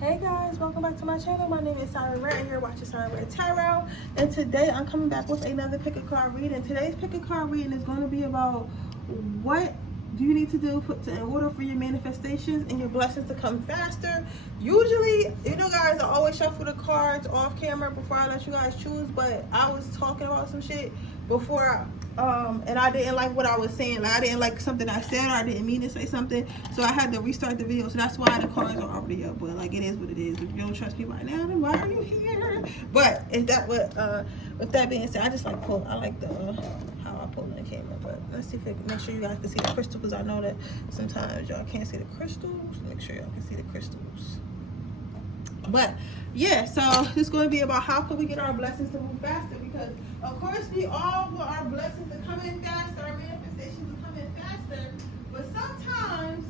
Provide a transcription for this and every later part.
Hey guys, welcome back to my channel. My name is Sarah Red and you're watching Sarah Red Tarot. And today I'm coming back with another pick a card reading. Today's pick a card reading is going to be about what do you need to do in order for your manifestations and your blessings to come faster. Usually, you know guys, I always shuffle the cards off camera before I let you guys choose, but I was talking about some shit before and I didn't like what I was saying. Like I didn't like something I said, or I didn't mean to say something, so I had to restart the video. So that's why the cards are already up. But like, it is what it is. If you don't trust me right now, then why are you here? But with that being said, I just like pull. I like the how I pull in the camera. But let's see if it, make sure you guys can see the crystal, because I know that sometimes y'all can't see the crystals. Make sure y'all can see the crystals. But yeah, so this is going to be about how can we get our blessings to move faster, because of course we all want our blessings to come in faster, our manifestations to come in faster, but sometimes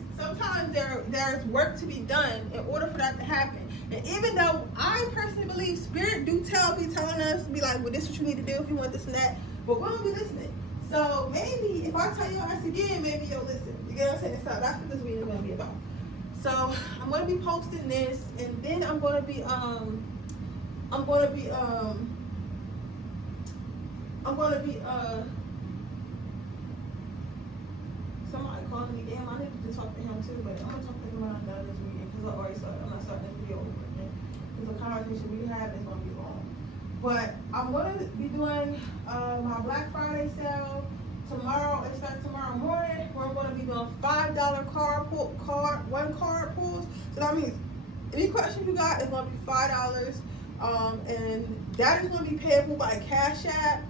there's work to be done in order for that to happen. And even though I personally believe Spirit do telling us, be like, well, this is what you need to do if you want this and that, but we don't be listening. So maybe if I tell you guys again, maybe you'll listen. You get what I'm saying? So that's what this video is going to be about. So I'm gonna be posting this, and then I'm gonna be somebody calling me. Damn, I need to talk to him too, but I'm gonna talk to him when I'm done this reading, because I already started. I'm not starting this video over again, because the conversation we have is gonna be long. But I'm gonna be doing my Black Friday sale tomorrow. It starts tomorrow morning. We're going to be doing $5 one card pulls. So that means any questions you got is going to be $5, and that is going to be payable by Cash App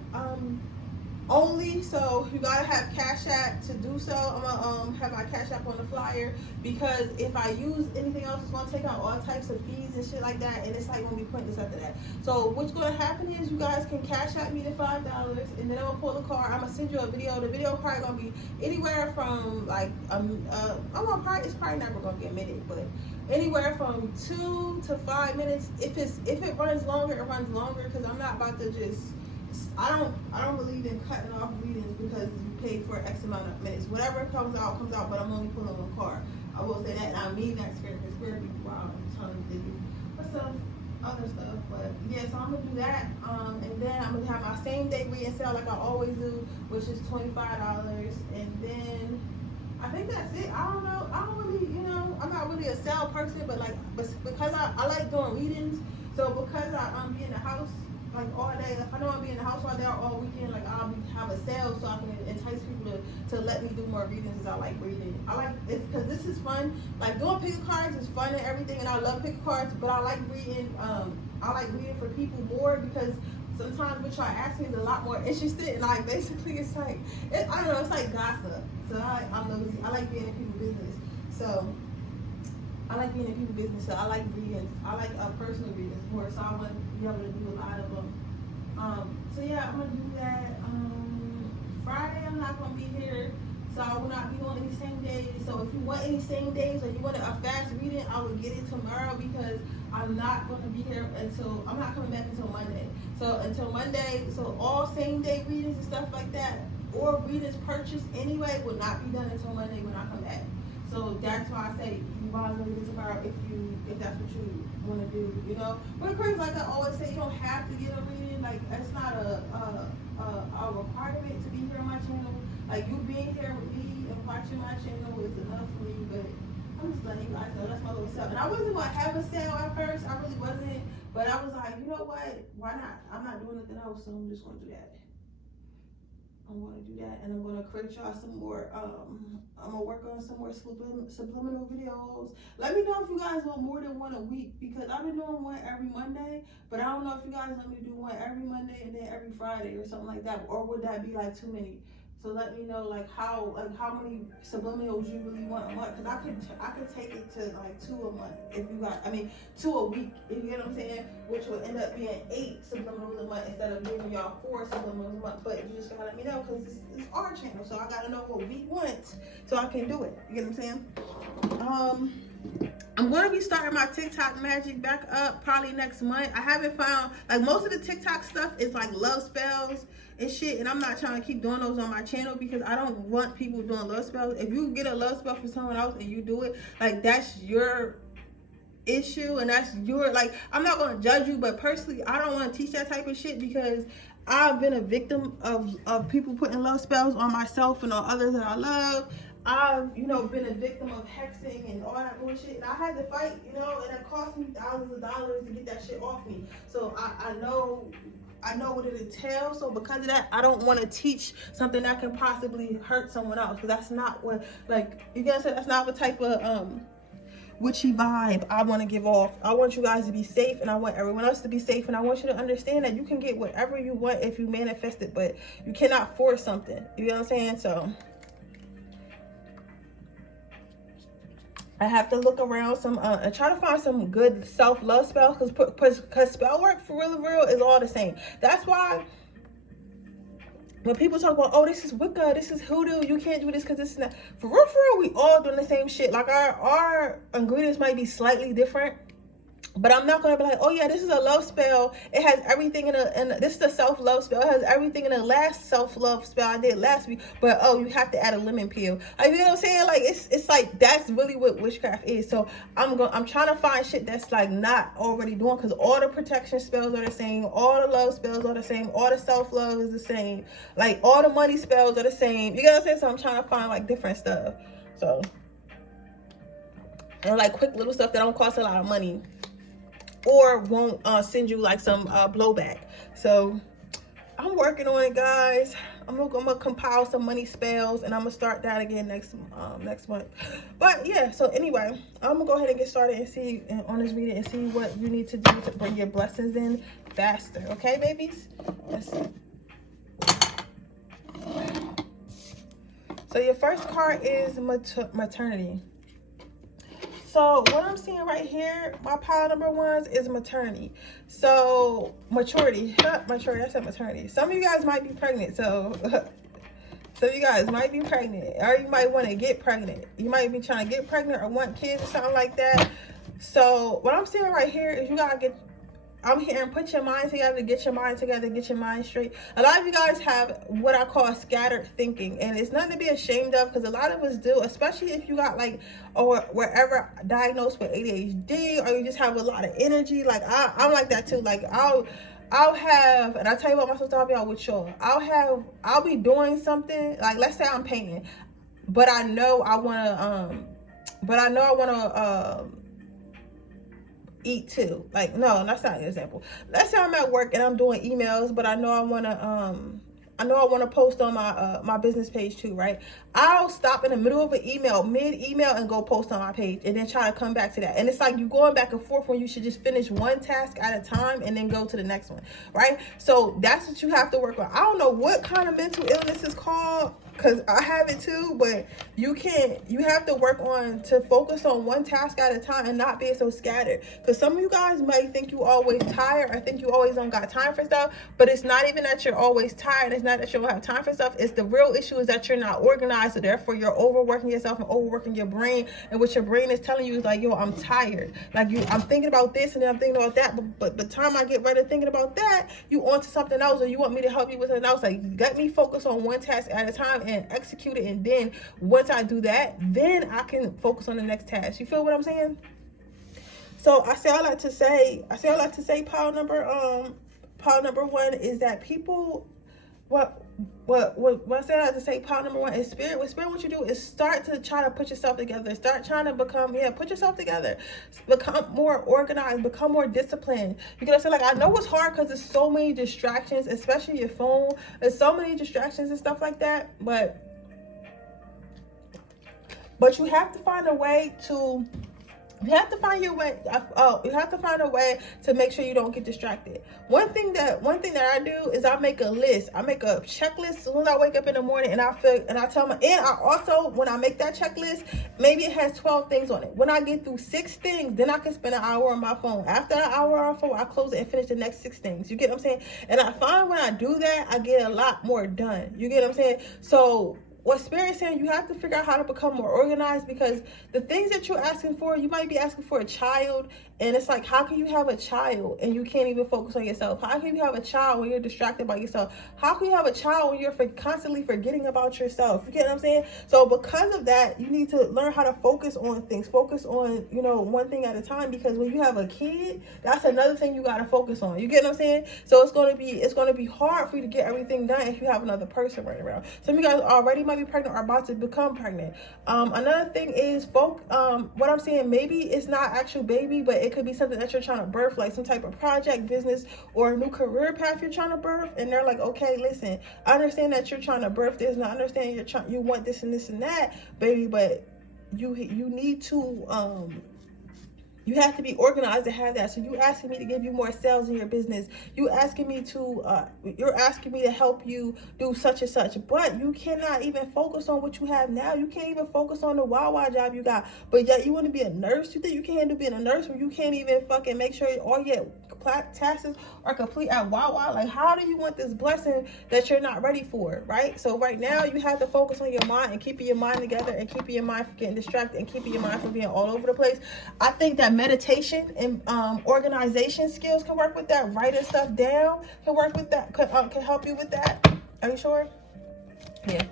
only. So you gotta have Cash App to do so. I'm gonna have my Cash App on the flyer, because if I use anything else, it's gonna take out all types of fees and shit like that, and it's like gonna be pointless after that. So what's gonna happen is you guys can Cash App me the $5, and then I'm gonna pull the card. I'm gonna send you a video. The video probably gonna be anywhere from like it's probably never gonna be a minute, but anywhere from 2 to 5 minutes. If it runs longer, it runs longer, because I'm not about to just. I don't believe in cutting off readings because you paid for X amount of minutes. Whatever comes out, but I'm only pulling one card. I will say that, and I mean that. Spirit be wild. I'm telling you, other stuff. But yeah, so I'm gonna do that. And then I'm gonna have my same day reading sale like I always do, which is $25. And then I think that's it. I don't know. I don't really, I'm not really a sale person, but because I like doing readings. So because I be in the house like all day, if I know I'm being in the house all day or all weekend, like I'll have a sale so I can entice people to let me do more readings, because I like reading. I like it because this is fun. Like doing pick cards is fun and everything, and I love pick cards, but I like reading. I like reading for people more, because sometimes what y'all asking is a lot more interested, and like basically it's like I don't know, it's like gossip. So I'm nosy. I like being in people's business. So I like being in people's business, so I like readings. I like personal readings more, so I want to be able to do a lot of them. So yeah, I'm gonna do that. Friday I'm not gonna be here, so I will not be on any same days. So if you want any same days, or you want a fast reading, I will get it tomorrow, because I'm not gonna be here I'm not coming back until Monday. So until Monday, so all same day readings and stuff like that, or readings purchased anyway, will not be done until Monday when I come back. So that's why I say you might as well get tomorrow if that's what you want to do, But of course, like I always say, you don't have to get a reading. Like it's not a requirement to be here on my channel. Like you being here with me and watching my channel is enough for me. But I'm just letting you guys know that's my little sale. And I wasn't gonna have a sale at first. I really wasn't. But I was like, you know what? Why not? I'm not doing nothing else, so I'm just gonna do that. I'm going to do that, and I'm going to create y'all some more, I'm going to work on some more subliminal videos. Let me know if you guys want more than one a week, because I've been doing one every Monday, but I don't know if you guys want me to do one every Monday and then every Friday or something like that, or would that be like too many? So let me know how many subliminals you really want a month, because I could take it to like 2 a month if you got, 2 a week, if you get what I'm saying, which would end up being 8 subliminals a month instead of giving y'all 4 subliminals a month. But you just gotta let me know, because it's our channel, so I gotta know what we want so I can do it. You get what I'm saying? I'm going to be starting my TikTok magic back up probably next month. I haven't found, like most of the TikTok stuff is like love spells and shit, and I'm not trying to keep doing those on my channel, because I don't want people doing love spells. If you get a love spell from someone else and you do it, like that's your issue, and that's your, like, I'm not going to judge you, but personally I don't want to teach that type of shit because I've been a victim of people putting love spells on myself and on others that I love. I've, you know, been a victim of hexing and all that bullshit, and I had to fight, you know, and it cost me thousands of dollars to get that shit off me. So I know what it entails. So because of that, I don't want to teach something that can possibly hurt someone else, because that's not what, like, you guys said, that's not what type of witchy vibe I want to give off. I want you guys to be safe, and I want everyone else to be safe, and I want you to understand that you can get whatever you want if you manifest it, but you cannot force something. You know what I'm saying? So I have to look around some and try to find some good self-love spells, because spell work for real is all the same. That's why when people talk about, oh, this is Wicca, this is hoodoo, you can't do this because this is not, for real, we all doing the same shit. Like our ingredients might be slightly different, but I'm not gonna be like, oh yeah, this is a love spell, it has everything in this is a self-love spell, it has everything in the last self-love spell I did last week, but oh, you have to add a lemon peel. Like, you know what I'm saying? Like, it's like, that's really what witchcraft is. So I'm trying to find shit that's like not already doing, because all the protection spells are the same, all the love spells are the same, all the self-love is the same, like all the money spells are the same. You know what I'm saying? So I'm trying to find like different stuff. So, and like quick little stuff that don't cost a lot of money or won't send you like some blowback. So I'm working on it, guys. I'm gonna compile some money spells, and I'm gonna start that again next month. But yeah, so anyway, I'm gonna go ahead and get started and see on this reading and see what you need to do to bring your blessings in faster. Okay, babies? Let's see. So your first card is maternity. So what I'm seeing right here, my pile number ones is maternity. So maturity, maturity, I said maternity. Some of you guys might be pregnant, so some of you guys might be pregnant, or you might want to get pregnant. You might be trying to get pregnant or want kids or something like that. So what I'm seeing right here is you gotta get, I'm hearing put your mind together, get your mind together, get your mind straight. A lot of you guys have what I call scattered thinking, and it's nothing to be ashamed of, because a lot of us do, especially if you got like, or wherever diagnosed with ADHD, or you just have a lot of energy. Like I'm like that too. Like I'll have, and I tell you what, my sister, I'll be out with y'all. I'll be doing something, like let's say I'm painting, but I know I wanna eat too. Like, no, that's not an example. Let's say I'm at work and I'm doing emails, but I know I want to post on my business page too, right? I'll stop in the middle of an email, mid-email, and go post on my page, and then try to come back to that. And it's like you going back and forth when you should just finish one task at a time and then go to the next one, right? So that's what you have to work on. I don't know what kind of mental illness is called, because I have it too, but you have to work on to focus on one task at a time and not be so scattered. Because some of you guys might think you always tired, or think you always don't got time for stuff, but it's not even that you're always tired. It's not that you don't have time for stuff. It's the real issue is that you're not organized, so therefore you're overworking yourself and overworking your brain, and what your brain is telling you is like, yo, I'm tired. Like, I'm thinking about this and then I'm thinking about that, but the time I get ready to thinking about that, you on to something else, or you want me to help you with something else. Like, let me focus on one task at a time and execute it, and then once I do that, then I can focus on the next task. You feel what I'm saying? So I say all that to say pile number one is that people, what I say I have to say, pile number one is spirit. What spirit wants you to do is start to try to put yourself together. Start trying to become, put yourself together. Become more organized, become more disciplined. You can say, like, I know it's hard because there's so many distractions, especially your phone. There's so many distractions and stuff like that, but you have to find a way to, you have to find a way to make sure you don't get distracted. One thing that I do is I make a list. I make a checklist as soon as I wake up in the morning, and I tell my, and I also, when I make that checklist, maybe it has 12 things on it. When I get through 6 things, then I can spend an hour on my phone. After an hour on my phone, I close it and finish the next 6 things. You get what I'm saying? And I find when I do that, I get a lot more done. You get what I'm saying? So what Spirit is saying, you have to figure out how to become more organized, because the things that you're asking for, you might be asking for a child, And it's like, how can you have a child and you can't even focus on yourself? How can you have a child when you're distracted by yourself? How can you have a child when you're constantly forgetting about yourself? You get what I'm saying? So because of that, you need to learn how to focus on things. Focus on, you know, one thing at a time, because when you have a kid, that's another thing you got to focus on. You get what I'm saying? So it's going to be hard for you to get everything done if you have another person running around. Some of you guys already might be pregnant or about to become pregnant. Another thing is, what I'm saying, maybe it's not actual baby, but it could be something that you're trying to birth, like some type of project, business, or a new career path you're trying to birth. And they're like, okay, listen, I understand that you're trying to birth this, and I understand you want this and this and that, baby, but you need to you have to be organized to have that. So you asking me to give you more sales in your business. You asking me to, you're asking me to help you do such and such. But you cannot even focus on what you have now. You can't even focus on the Wawa job you got. But yet you want to be a nurse? You think you can handle being a nurse when you can't even fucking make sure all your taxes are complete at Wawa? Like, how do you want this blessing that you're not ready for, right? So right now you have to focus on your mind and keeping your mind together and keeping your mind from getting distracted and keeping your mind from being all over the place. I think that meditation and organization skills can work with that. Writing stuff down can work with that. Can help you with that. Are you sure? Yeah.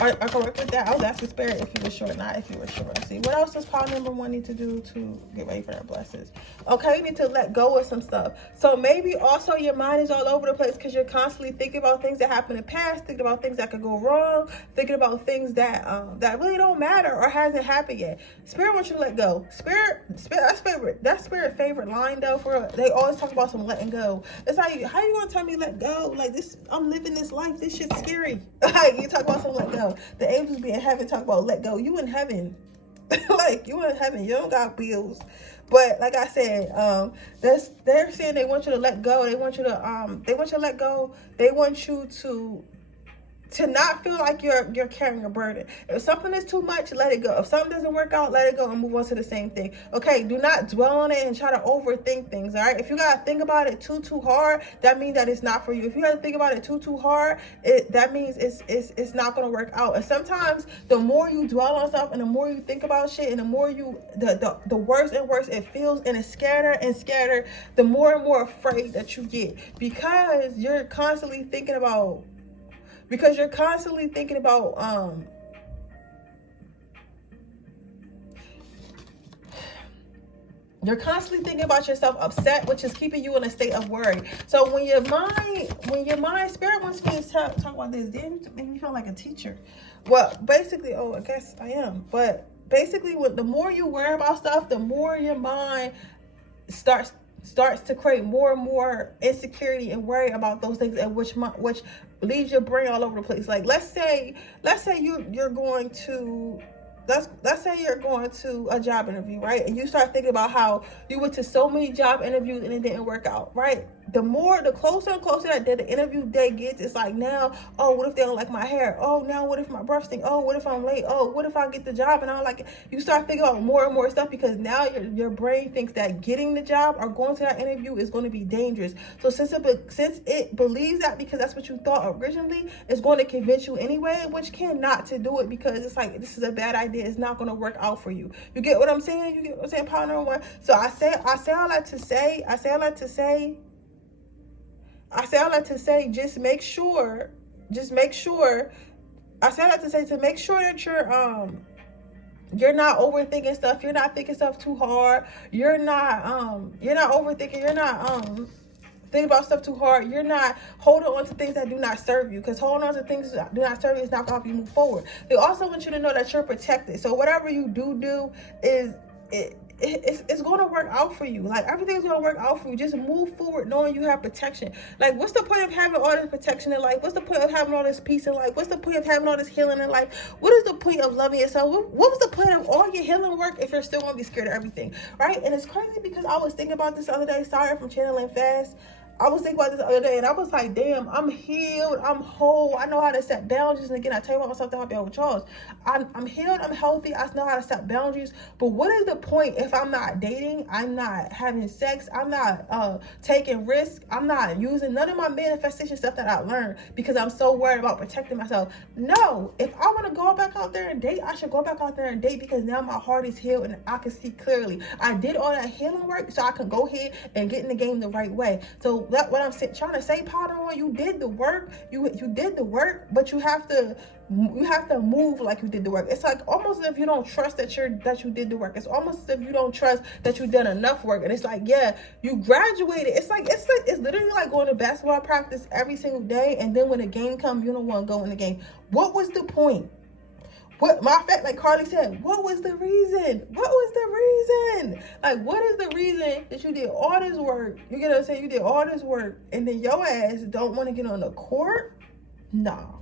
I can work with that. I was asking Spirit if you were sure, not if you were sure. Let's see. What else does pile number 1 need to do to get ready for their blessings? Okay, you need to let go of some stuff. So maybe also your mind is all over the place because you're constantly thinking about things that happened in the past, thinking about things that could go wrong, thinking about things that that really don't matter or hasn't happened yet. Spirit wants you to let go. Spirit, that's Spirit favorite line though. They always talk about some letting go. It's like, how you gonna tell me let go? Like, this, I'm living this life. This shit's scary. Like, you talk about some let go. The angels be in heaven talk about let go. You in heaven. Like, you in heaven. You don't got bills. But like I said, they're saying they want you to let go. They want you to let go. They want you to not feel like you're carrying a burden. If something is too much, let it go. If something doesn't work out, let it go and move on to the same thing. Okay, do not dwell on it and try to overthink things, all right? If you gotta think about it too hard, that means that it's not for you. If you gotta think about it too hard, that means it's not gonna work out. And sometimes the more you dwell on stuff and the more you think about shit and the more the worse and worse it feels, and it's scattered and scattered, the more and more afraid that you get, because you're constantly thinking about you're constantly thinking about yourself upset, which is keeping you in a state of worry. So when your mind, Spirit wants me to talk about this. Damn, make me feel like a teacher. Well, basically, I guess I am. But basically, the more you worry about stuff, the more your mind starts to create more and more insecurity and worry about those things, and which leaves your brain all over the place. Like, let's say you're going to let's say you're going to a job interview, right? And you start thinking about how you went to so many job interviews and it didn't work out, right? The closer and closer that the interview day gets, it's like, now, what if they don't like my hair? Now what if my breath stink? What if I'm late? What if I get the job and I don't like it? You start thinking about more and more stuff because now your brain thinks that getting the job or going to that interview is going to be dangerous. So since it believes that, because that's what you thought originally, it's going to convince you anyway, which cannot to do it, because it's like, this is a bad idea. It's not going to work out for you. You get what I'm saying? You get what I'm saying? Power number 1. So I say all that to say, just make sure that you're not overthinking stuff. You're not thinking stuff too hard. You're not overthinking. You're not thinking about stuff too hard. You're not holding on to things that do not serve you, because holding on to things that do not serve you is not going to help you move forward. They also want you to know that you're protected. So whatever you do is it's going to work out for you. Like, everything's going to work out for you. Just move forward knowing you have protection. Like, what's the point of having all this protection in life? What's the point of having all this peace in life? What's the point of having all this healing in life? What is the point of loving yourself? What was the point of all your healing work if you're still going to be scared of everything, right? And it's crazy because I was thinking about this the other day. Sorry if I'm channeling fast. I was thinking about this the other day, and I was like, damn, I'm healed, I'm whole, I know how to set boundaries. And again, I tell you about myself to help you out with Charles. I'm healed, I'm healthy, I know how to set boundaries. But what is the point if I'm not dating, I'm not having sex, I'm not taking risks, I'm not using none of my manifestation stuff that I learned because I'm so worried about protecting myself? No, if I want to go back out there and date, I should go back out there and date, because now my heart is healed and I can see clearly. I did all that healing work so I can go ahead and get in the game the right way. So that's what I'm trying to say, Powder One. You did the work. You did the work, but you have to move like you did the work. It's like almost as if you don't trust that you did the work. It's almost as if you don't trust that you've done enough work. And it's like, yeah, you graduated. It's literally like going to basketball practice every single day, and then when the game comes, you don't want to go in the game. What was the point? What, matter of fact, like Carly said, what was the reason? What was the reason? Like, what is the reason that you did all this work? You get what I'm saying? You did all this work, and then your ass don't want to get on the court? Nah.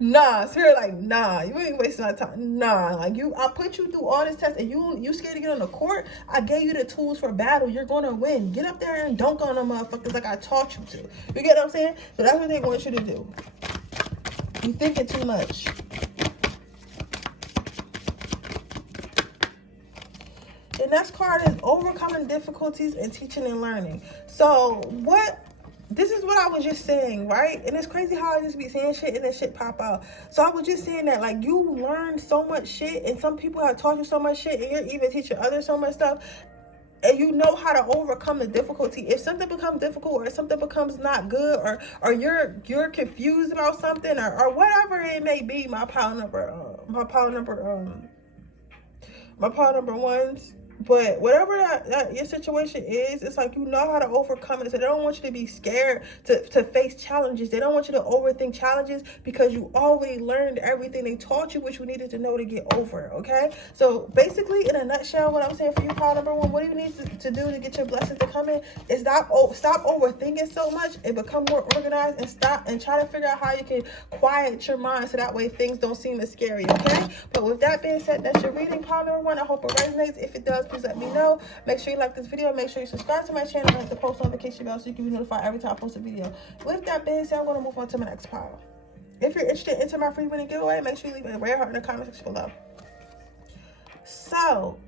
Nah, seriously, like, nah, you ain't wasting my time. Nah, like, I put you through all this test, and you scared to get on the court? I gave you the tools for battle. You're gonna win. Get up there and dunk on them motherfuckers like I taught you to. You get what I'm saying? So that's what they want you to do. You thinking too much. The next card is overcoming difficulties and teaching and learning. So this is what I was just saying, right? And it's crazy how I just be saying shit and then shit pop out. So I was just saying that, like, you learn so much shit, and some people have taught you so much shit, and you're even teaching others so much stuff, and you know how to overcome the difficulty. If something becomes difficult, or if something becomes not good, or you're confused about something, or whatever it may be, my pile number ones. But whatever that your situation is, it's like, you know how to overcome it. So they don't want you to be scared to face challenges. They don't want you to overthink challenges, because you already learned everything they taught you, which you needed to know to get over, okay? So basically, in a nutshell, what I'm saying for you, pile number one, what do you need to do to get your blessings to come in is stop overthinking so much and become more organized, and try to figure out how you can quiet your mind so that way things don't seem as scary, okay? But with that being said, that's your reading, pile number one. I hope it resonates. If it does, please let me know. Make sure you like this video. Make sure you subscribe to my channel and hit the post notification bell so you can be notified every time I post a video. With that being said, I'm going to move on to my next pile. If you're interested in entering my free winning giveaway, make sure you leave a red heart in the comment section below. So,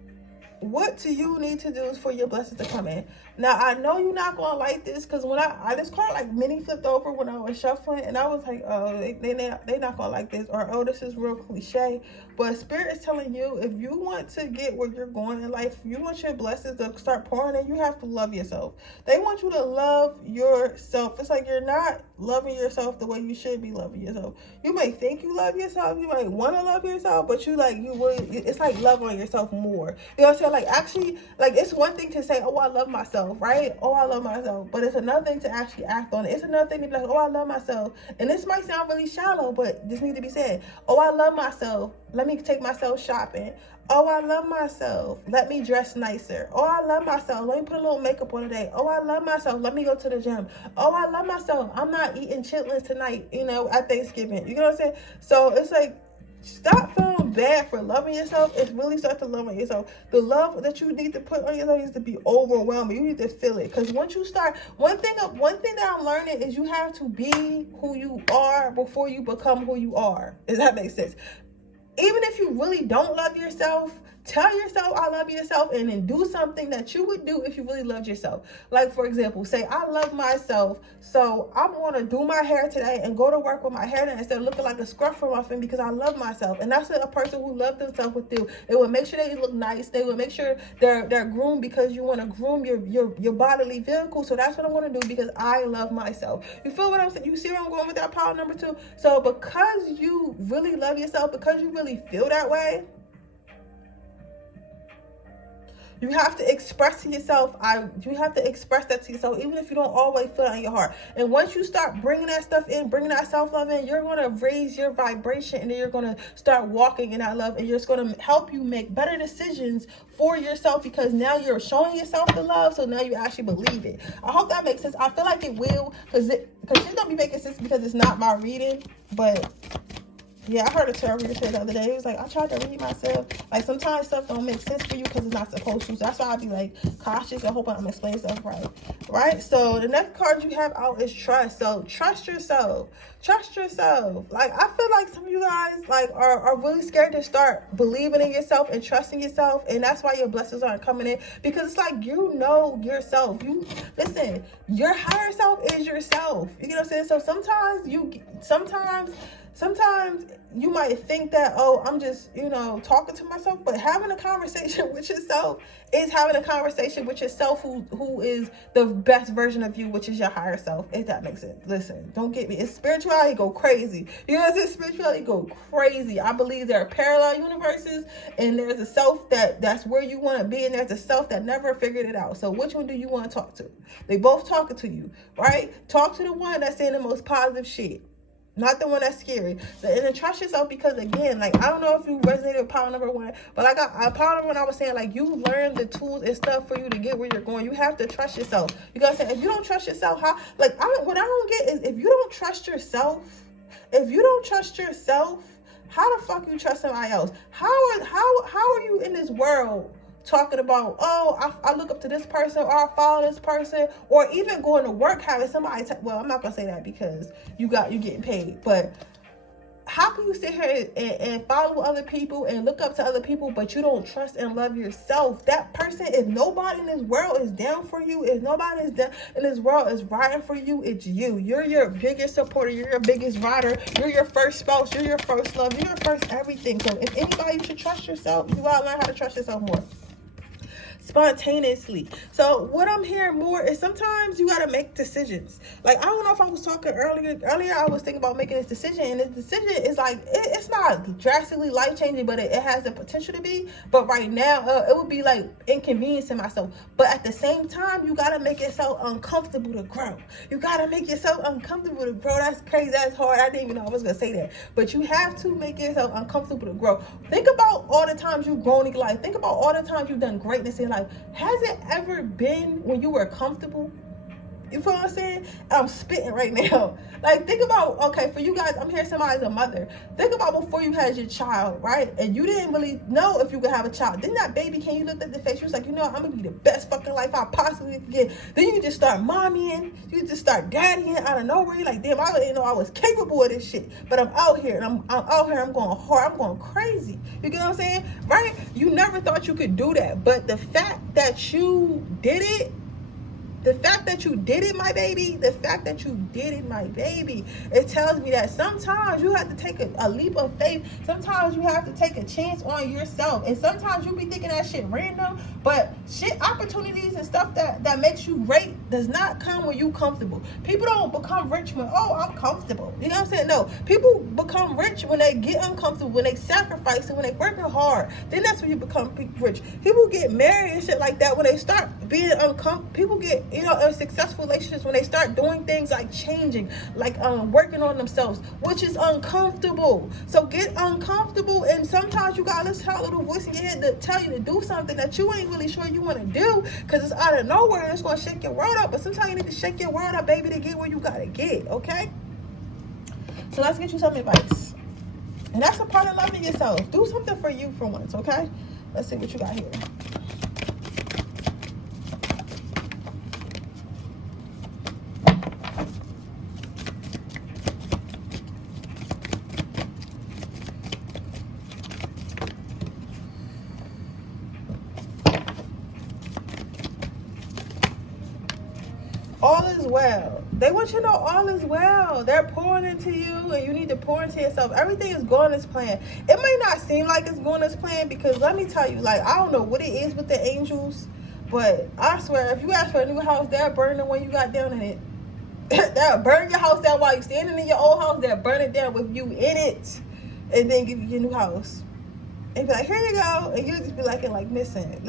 what do you need to do for your blessings to come in? Now, I know you're not going to like this, because when I this card like mini flipped over when I was shuffling, and I was like, oh, they not going to like this, or oh, this is real cliche. But Spirit is telling you, if you want to get where you're going in life, if you want your blessings to start pouring in, you have to love yourself. They want you to love yourself. It's like you're not loving yourself the way you should be loving yourself. You may think you love yourself, you might want to love yourself, but it's like love on yourself more. You know what I'm saying? Like, actually, like, it's one thing to say, oh, I love myself, right? Oh, I love myself. But it's another thing to actually act on it. It's another thing to be like, oh, I love myself. And this might sound really shallow, but this needs to be said. Oh, I love myself. Let me take myself shopping. Oh, I love myself. Let me dress nicer. Oh, I love myself. Let me put a little makeup on today. Oh, I love myself. Let me go to the gym. Oh, I love myself. I'm not eating chitlins tonight, at Thanksgiving. You know what I'm saying? So it's like, stop feeling bad for loving yourself. It's really start to love on yourself. The love that you need to put on yourself needs to be overwhelming. You need to feel it. Because once you start, one thing that I'm learning is you have to be who you are before you become who you are. Does that make sense? Even if you really don't love yourself, tell yourself I love yourself, and then do something that you would do if you really loved yourself. Like, for example, say, I love myself, so I'm going to do my hair today and go to work with my hair done instead of looking like a scruffy-muffin, because I love myself. And that's what a person who loves themselves would do. They would make sure they look nice. They would make sure they're groomed, because you want to groom your bodily vehicle. So that's what I'm going to do, because I love myself. You feel what I'm saying? You see where I'm going with that pile number two? So because you really love yourself, because you really feel that way, you have to express to yourself, you have to express that to yourself, even if you don't always feel it in your heart. And once you start bringing that stuff in, bringing that self-love in, you're going to raise your vibration, and then you're going to start walking in that love, and it's going to help you make better decisions for yourself, because now you're showing yourself the love, so now you actually believe it. I hope that makes sense. I feel like it will, because she's going to be making sense, because it's not my reading, but Yeah, I heard a tarot reader say the other day. It was like, I tried to read myself. Like, sometimes stuff don't make sense for you because it's not supposed to. So that's why I'll be like cautious and hoping I'm explaining stuff right. Right? So the next card you have out is trust. So trust yourself. Trust yourself. Like, I feel like some of you guys like are really scared to start believing in yourself and trusting yourself. And that's why your blessings aren't coming in. Because it's like, you know yourself. You listen, your higher self is yourself. You know what I'm saying? So sometimes you might think that, oh, I'm just, talking to myself, but having a conversation with yourself is having a conversation with yourself who is the best version of you, which is your higher self, if that makes sense. Listen, don't get me. It's spirituality go crazy. You know what I'm saying? Spirituality go crazy. I believe there are parallel universes, and there's a self that's where you want to be, and there's a self that never figured it out. So which one do you want to talk to? They both talking to you, right? Talk to the one that's saying the most positive shit. Not the one that's scary. And then trust yourself, because again, like, I don't know if you resonated with power number 1, but like power number 1, I was saying, like, you learn the tools and stuff for you to get where you're going. You have to trust yourself. You know what I'm saying? If you don't trust yourself, what I don't get is, if you don't trust yourself, how the fuck you trust somebody else? How are you in this world talking about, oh, I look up to this person, or I follow this person, or even going to work having somebody well, I'm not gonna say that because you getting paid, but how can you sit here and follow other people and look up to other people, but you don't trust and love yourself? That person, if nobody in this world is down for you, if nobody is down in this world is riding for you, it's you. You're your biggest supporter. You're your biggest rider. You're your first spouse. You're your first love. You're your first everything. So if anybody, you should trust yourself. You gotta learn how to trust yourself more. Spontaneously. So what I'm hearing more is sometimes you got to make decisions. Like, I don't know if I was talking earlier I was thinking about making this decision, and this decision is like, it's not drastically life-changing, but it has the potential to be. But right now it would be like inconveniencing myself. But at the same time, you got to make yourself uncomfortable to grow. You got to make yourself uncomfortable to grow. That's crazy. That's hard. I didn't even know I was gonna say that, but you have to make yourself uncomfortable to grow. Think about all the times you've grown in your life. Think about all the times you've done greatness in life. Has it ever been when you were comfortable? You feel what I'm saying? I'm spitting right now. Like, think about, okay, for you guys, I'm hearing somebody as a mother. Think about before you had your child, right? And you didn't really know if you could have a child. Then that baby came, you looked at the face, you was like, I'm going to be the best fucking life I possibly could get. Then you just start mommying. You just start daddying out of nowhere. You're like, damn, I didn't know I was capable of this shit. But I'm out here, and I'm out here, I'm going hard, I'm going crazy. You get what I'm saying? Right? You never thought you could do that. But the fact that you did it, my baby, it tells me that sometimes you have to take a leap of faith. Sometimes you have to take a chance on yourself. And sometimes you be thinking that shit random, but shit, opportunities and stuff that makes you great does not come when you comfortable. People don't become rich when, I'm comfortable. You know what I'm saying? No, people become rich when they get uncomfortable, when they sacrifice, and when they working hard. Then that's when you become rich. People get married and shit like that when they start being uncomfortable. People get, in successful relationships when they start doing things like changing, like working on themselves, which is uncomfortable. So get uncomfortable, and sometimes you gotta listen to a little voice in your head to tell you to do something that you ain't really sure you want to do, because it's out of nowhere and it's gonna shake your world up. But sometimes you need to shake your world up, baby, to get where you gotta get. Okay, so let's get you some advice, and that's a part of loving yourself. Do something for you for once. Okay, let's see what you got here. All is well. They want you to know all is well. They're pouring into you, and you need to pour into yourself. Everything is going as planned. It may not seem like it's going as planned, because let me tell you, like, I don't know what it is with the angels, but I swear, if you ask for a new house, they'll burn the one you got down in it. They'll burn your house down while you're standing in your old house. They'll burn it down with you in it, and then give you your new house. And be like, here you go. And you'll just be like, listen,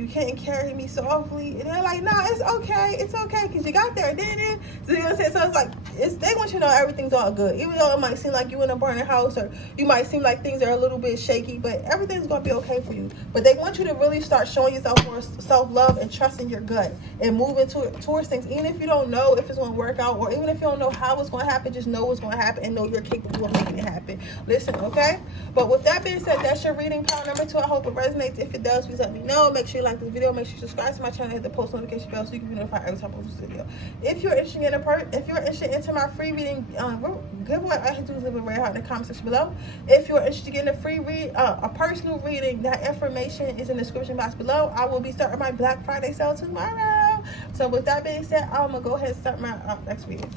You can't carry me softly. And they're like, nah, it's okay, because you got there, didn't it? So you know what I'm saying? So it's like, they want you to know everything's all good. Even though it might seem like you in a burning house, or you might seem like things are a little bit shaky, but everything's going to be okay for you. But they want you to really start showing yourself more self-love and trusting your gut and moving towards things. Even if you don't know if it's going to work out, or even if you don't know how it's going to happen, just know it's going to happen and know you're capable of making it happen. Listen, okay? But with that being said, that's your reading pile number 2. I hope it resonates. If it does, please let me know. Make sure you like this video. Make sure you subscribe to my channel, hit the post notification bell so you can be notified every time I post a video. If you're interested into my free reading giveaway, I can do a little red heart in the comment section below. If you're interested in a free read, a personal reading, that information is in the description box below. I will be starting my Black Friday sale tomorrow. So with that being said, I'm gonna go ahead and start my next reading.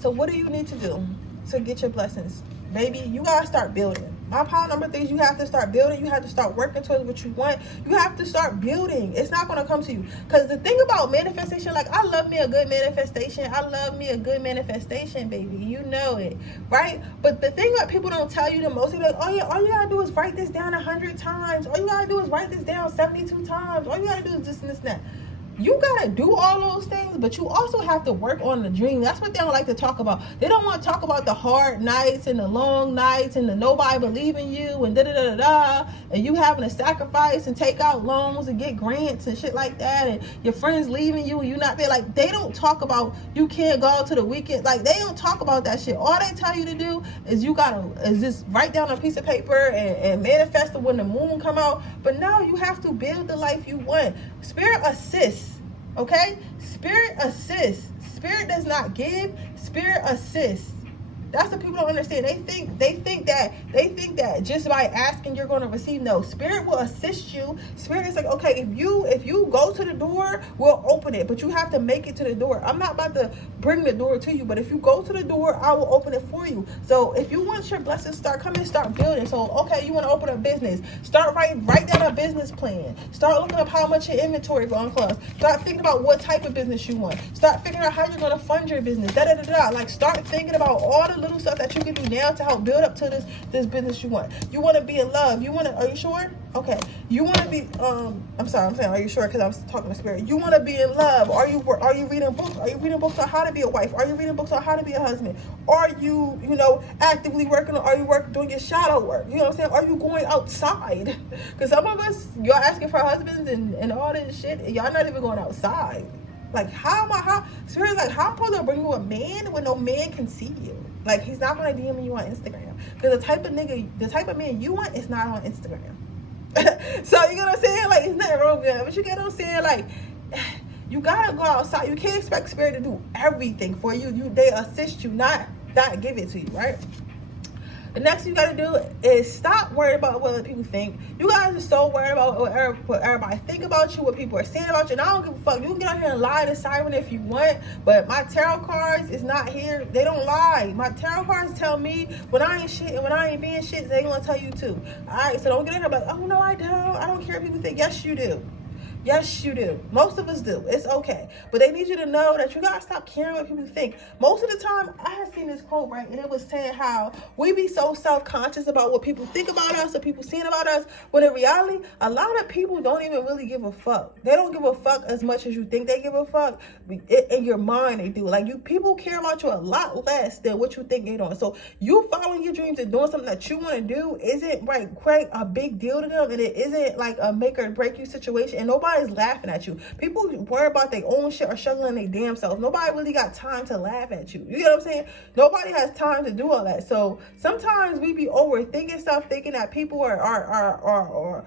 So what do you need to do to get your blessings? Baby, you gotta start building. My pile number 3 is you have to start building. You have to start working towards what you want. You have to start building. It's not gonna come to you. Because the thing about manifestation, like, I love me a good manifestation. I love me a good manifestation, baby. You know it, right? But the thing that people don't tell you the most, they're like, oh yeah, all you gotta do is write this down 100 times. All you gotta do is write this down 72 times. All you gotta do is this and this and that. You gotta do all those things, but you also have to work on the dream. That's what they don't like to talk about. They don't want to talk about the hard nights and the long nights and the nobody believing you and da-da-da-da-da, and you having to sacrifice and take out loans and get grants and shit like that, and your friends leaving you and you not there. Like, they don't talk about you can't go out to the weekend. Like, they don't talk about that shit. All they tell you to do is just write down a piece of paper and manifest it when the moon come out. But now you have to build the life you want. Spirit assists. Okay, spirit assists. Spirit does not give. Spirit assists. That's what people don't understand. They think that just by asking you're going to receive. No, spirit will assist you. Spirit is like, okay, if you go to the door, we'll open it, but you have to make it to the door. I'm not about to bring the door to you, but if you go to the door, I will open it for you. So if you want your blessings to start coming, start building. So okay, you want to open a business, start write down a business plan. Start looking up how much your inventory going to cost. Start thinking about what type of business you want. Start figuring out how you're going to fund your business. Like, start thinking about all the little stuff that you can do now to help build up to this business you want. You want to be in love. Are you sure? Okay. You want to be I'm saying are you sure, because I'm talking to spirit. You want to be in love. Are you reading books? Are you reading books on how to be a wife? Are you reading books on how to be a husband? Are you actively working on, are you doing your shadow work? You know what I'm saying? Are you going outside? Because some of us, y'all asking for husbands and all this shit, and y'all not even going outside. Like, Spirit's like, how am I supposed to bring you a man when no man can see you? Like, he's not going to DM you on Instagram. Because the type of man you want is not on Instagram. So, you know what I'm saying? Like, it's not wrong with that. But you get what I'm saying? Like, you got to go outside. You can't expect Spirit to do everything for you. They assist you, not give it to you, right? The next thing you gotta do is stop worrying about what other people think. You guys are so worried about what everybody think about you, what people are saying about you, and I don't give a fuck. You can get out here and lie to Siren if you want, but my tarot cards is not here. They don't lie. My tarot cards tell me when I ain't shit, and when I ain't being shit, they gonna tell you too. Alright, so don't get in here like, oh no, I don't. I don't care if people think. Yes, you do. Yes, you do. Most of us do. It's okay. But they need you to know that you gotta stop caring what people think. Most of the time, I had seen this quote, right? And it was saying how we be so self-conscious about what people think about us or people seeing about us. When in reality, a lot of people don't even really give a fuck. They don't give a fuck as much as you think they give a fuck. In your mind, they do. Like, people care about you a lot less than what you think they don't. So you following your dreams and doing something that you want to do isn't quite a big deal to them, and it isn't like a make or break you situation. And nobody's laughing at you. People worry about their own shit or struggling their damn selves. Nobody really got time to laugh at you. You get what I'm saying? Nobody has time to do all that. So sometimes we be overthinking stuff, thinking that people are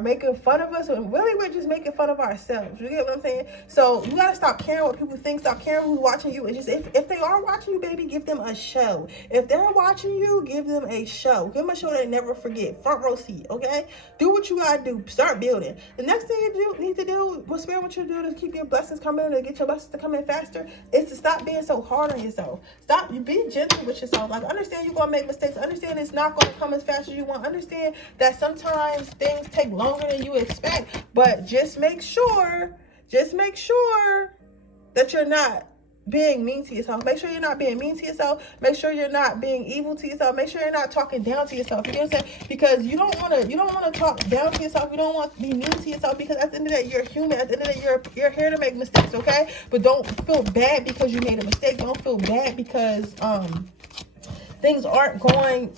making fun of us, and really we're just making fun of ourselves. You get what I'm saying? So you gotta stop caring what people think, stop caring who's watching you, and just if they are watching you, baby, give them a show. If they're watching you, give them a show. Give them a show they never forget. Front row seat, okay? Do what you gotta do. Start building. The next thing you need to do, what Spirit wants you to do to keep your blessings coming, to get your blessings to come in faster, is to stop being so hard on yourself. Be gentle with yourself. Like, understand you're gonna make mistakes. Understand it's not gonna come as fast as you want. Understand that sometimes things take longer than you expect, but just make sure that you're not being mean to yourself. Make sure you're not being mean to yourself. Make sure you're not being evil to yourself. Make sure you're not talking down to yourself. You know what I'm saying? Because you don't want to talk down to yourself. You don't want to be mean to yourself, because at the end of the day, you're human. At the end of the day, you're here to make mistakes, okay? But don't feel bad because you made a mistake. Don't feel bad because things aren't going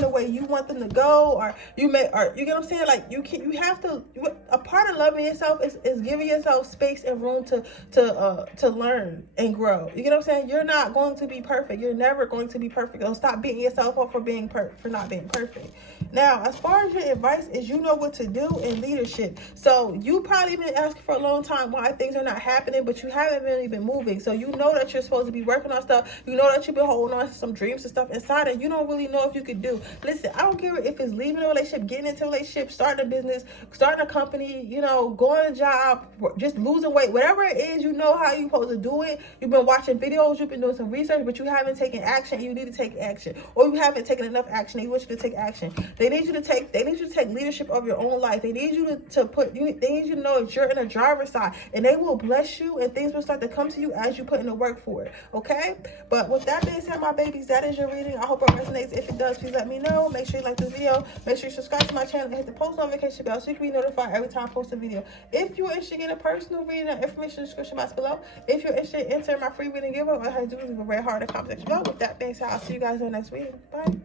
the way you want them to go, or you get what I'm saying? Like, you have to, a part of loving yourself is giving yourself space and room to learn and grow. You get what I'm saying? You're not going to be perfect. You're never going to be perfect. Don't stop beating yourself up for not being perfect. Now, as far as your advice is, you know what to do in leadership. So you probably been asking for a long time why things are not happening, but you haven't really been moving. So you know that you're supposed to be working on stuff. You know that you've been holding on to some dreams and stuff inside, and you don't really know if you could do. Listen, I don't care if it's leaving a relationship, getting into a relationship, starting a business, starting a company, going on a job, just losing weight, whatever it is, you know how you're supposed to do it. You've been watching videos, you've been doing some research, but you haven't taken action. You need to take action, or you haven't taken enough action. They want you to take action. They need you to take leadership of your own life. They need you they need you to know that you're in a driver's side, and they will bless you, and things will start to come to you as you put in the work for it. Okay? But with that being said, my babies, that is your reading. I hope it resonates. If it does, please let me know. Make sure you like this video. Make sure you subscribe to my channel and hit the post notification bell so you can be notified every time I post a video. If you're interested in a personal reading, information in the description box below. If you're interested in entering my free reading giveaway, all I have to do is leave a red heart in the comment section below. With that being said, I'll see you guys in the next reading. Bye.